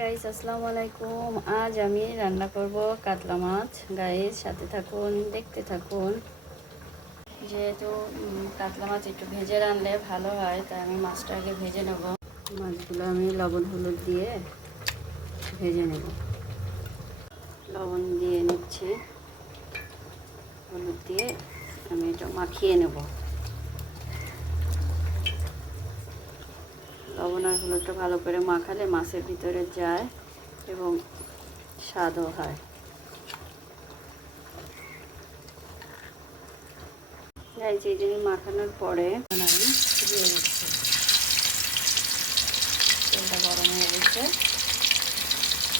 Guys, আসসালামু আলাইকুম। আজ আমি রান্না করব কাতলা মাছ। গাইস সাথে থাকুন, দেখতে থাকুন। যেহেতু কাতলা মাছ একটু ভেজে রানলে ভালো হয়, তাই আমি মাছটা আগে ভেজে নেব। মাছগুলো আমি লবণ হলুদ দিয়ে ভেজে নেব। লবণ দিয়ে নিচ্ছি, হলুদ দিয়ে আমি এটা মাখিয়ে নেব। লবণ আর হলুদটা ভালো করে মাখালে মাছের ভিতরে যায় এবং স্বাদও হয়। গাইস, এই জিনিস মাখানোর পরে আমি দিয়ে দিচ্ছি। তেলটা গরম হয়ে গেছে,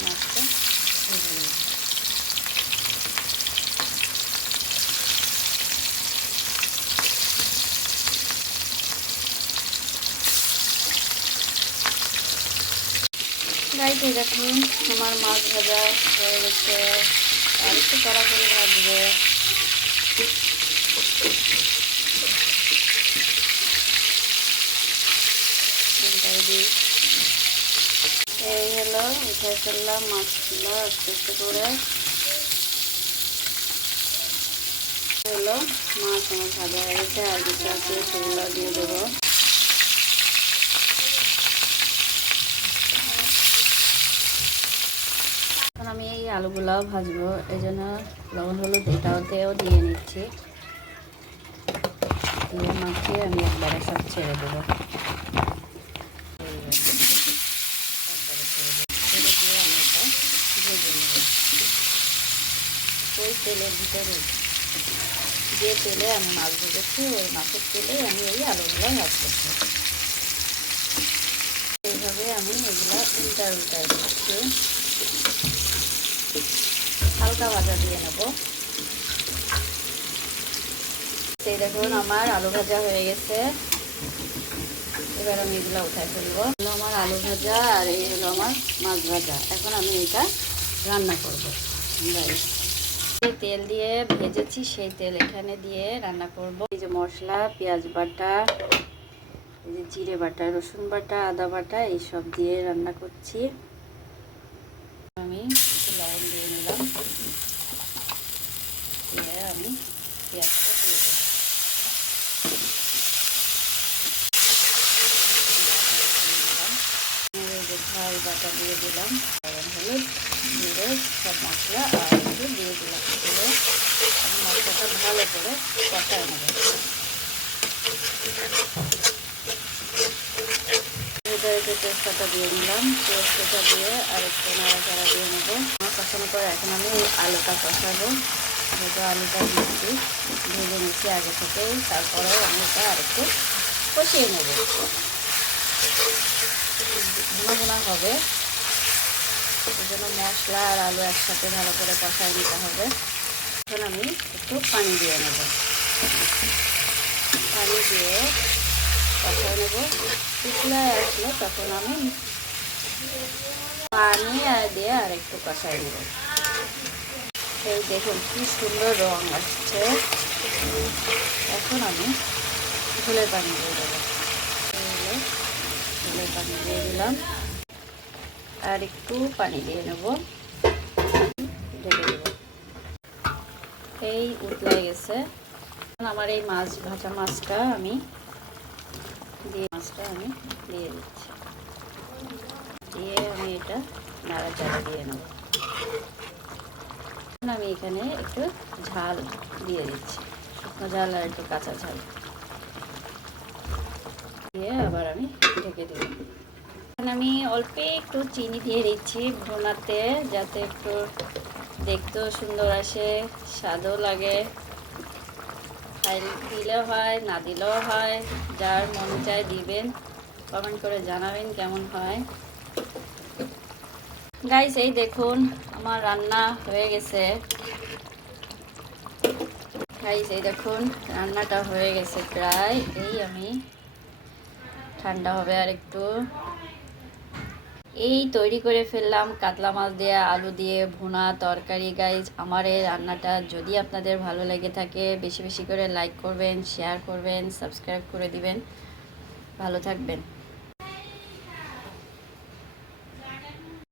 মাছটা ভেজে নেব। গাইস, এই দেখুন আমার মাছ ভাজা হয়ে গেছে। আর একটু কড়া করে ভাজবে। এই হলো, উঠে ফেললাম মাছগুলো আস্তে আস্তে করে। হলো মাছ আমার ভাজা হয়ে গেছে, আর কিছু আছে সেগুলো দিয়ে দেবো। এখন আমি এই আলুগুলাও ভাজবো, এই জন্য লবণ হলুদ এটাতেও দিয়ে নিচ্ছি। দিয়ে মাখিয়ে আমি একবারে সব ছেড়ে দেবো। ছেড়ে দিয়ে আমি এটা ভেজে নেব ওই তেলের ভিতরে। যে তেলে আমি মাছ ভেজেছি ওই মাছের তেলে আমি এই আলুগুলো ভাজতেছি। এইভাবে আমি এগুলো উল্টায় দিচ্ছি। হালকা ভাজা দিয়ে নেব। এই দেখুন আমার আলু ভাজা হয়ে গেছে। এবার আমি এগুলো উঠায় ফেলবো। হলো আমার আলু ভাজা, আর এই হলো আমার মাছ ভাজা। এখন আমি এটা রান্না করবো। তেল দিয়ে ভেজেছি, সেই তেল এখানে দিয়ে রান্না করব। এই যে মশলা, পেঁয়াজ বাটা, এই যে জিরে বাটা, রসুন বাটা, আদা বাটা, এইসব দিয়ে রান্না করছি। আমি লবণ দিয়ে নিলাম, দিয়ে আমি পেঁয়াজটা দিয়ে দেবো। ঝাল বাটা দিয়ে দিলাম, লবণ হলুদ জিরে সব মশলা আর একটু দিয়ে দিলাম। দিয়ে আমি মশলাটা ভালো করে কষায় নেব। তেজপাতা দিয়ে নিলাম, তেজপাতা দিয়ে আর একটু নাড়াচাড়া দিয়ে নেবো। কষানোর পরে এখন আমি আলুটা কষাবো। যেহেতু আলুটা দিচ্ছি, ভেজে নিচ্ছি আগে থেকেই, তারপরেও আমি এটা আরেকটু কষিয়ে নেব। ভুনা ভুনা হবে, এই জন্য মশলা আর আলু একসাথে ভালো করে কষায় নিতে হবে। এখন আমি একটু পানি দিয়ে নেব। পানি দিয়ে কষায় নেব। শুকনায় আসলে তখন আমি পানি দিয়ে আর একটু কষায় নেব। এই দেখুন কি সুন্দর রং আসছে। এখন আমি ঝোলের পানি দিয়ে দেবো। ঝোলের পানি দিয়ে দিলাম, আর একটু পানি দিয়ে নেব, ঢেকে দেব। এই উতলাই গেছে। আমার এই মাছ ভাজা মাছটা আমি দিয়ে দিচ্ছি। দিয়ে আমি এটা নাড়াচাড়া দিয়ে নেব। আমি এখানে একটু ঝাল দিয়ে দিচ্ছি, শুকনো ঝাল আর একটু কাঁচা ঝাল দিয়ে আবার আমি ঢেকে দেব। এখন আমি অল্প একটু চিনি দিয়ে দিচ্ছি ভুনাতে, যাতে একটু দেখতেও সুন্দর আসে, স্বাদও লাগে। দিলেও হয়, না দিলেও হয়, যার মন চায় দিবেন। কমেন্ট করে জানাবেন কেমন হয়। গাইস, এই দেখুন আমার রান্না হয়ে গেছে। গাইস, এই দেখুন রান্নাটা হয়ে গেছে প্রায়। এই আমি ঠান্ডা হবে আর একটু। এই তৈরি করে ফেললাম কাতলা মাছ দিয়ে আলু দিয়ে ভুনা তরকারি। গাইস, আমার এই রান্নাটা যদি আপনাদের ভালো লেগে থাকে, বেশি বেশি করে লাইক করবেন, শেয়ার করবেন, সাবস্ক্রাইব করে দিবেন। ভালো থাকবেন।